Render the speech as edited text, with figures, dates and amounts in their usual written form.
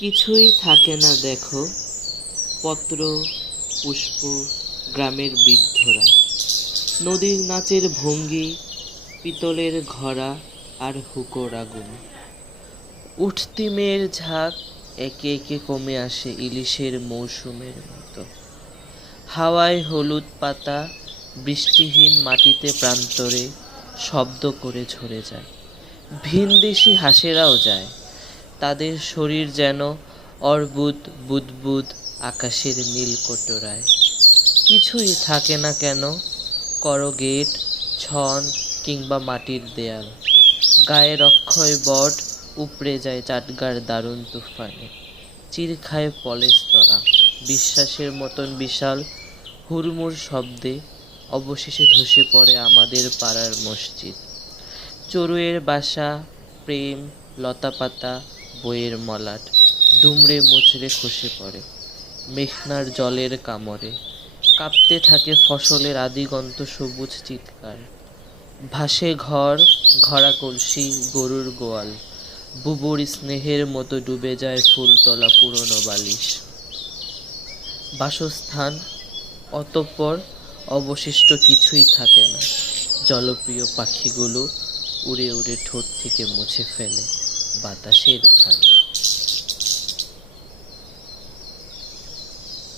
কিছুই থাকে না দেখো, পত্র পুষ্প, গ্রামের বৃদ্ধরা, নদীর নাচের ভঙ্গি, পিতলের ঘড়া আর হুঁকোর আগুন। উঠতি মেয়ের ঝাঁক একে একে কমে আসে ইলিশের মৌসুমের মতো। হাওয়ায় হলুদ পাতা বৃষ্টিহীন মাটিতে প্রান্তরে শব্দ করে ঝরে যায়। ভিনদেশি হাঁসেরাও যায়, তাদের শরীর যেন অর্বুদ বুদবুদ আকাশের নীল কোটরায়। কিছুই থাকে না কেন, করগেট, ছন কিংবা মাটির দেয়াল। গায়ের অক্ষয় বট উপড়ে যায় চাটগার দারুণ তুফানে। চির খায় পলেস্তরা, বিশ্বাসের মতন বিশাল হুড়মুড় শব্দে অবশেষে ধসে পড়ে আমাদের পাড়ার মসজিদ। চড়ুইয়ের বাসা, প্রেম, লতাপাতা, বইয়ের মলাট দুমড়ে মুচড়ে খসে পড়ে মেঘনার জলের কামড়ে। কাঁপতে থাকে ফসলের আদিগন্ত সবুজ চিৎকার। ভাসে ঘর, ঘরা কলসি, গরুর গোয়াল। বুবুর স্নেহের মতো ডুবে যায় ফুলতলা পুরনো বালিশ। বাসস্থান, অতঃপর অবশিষ্ট কিছুই থাকে না। জলপ্রিয় পাখিগুলো উড়ে উড়ে ঠোঁট থেকে মুছে ফেলে বাতাসের ফালি।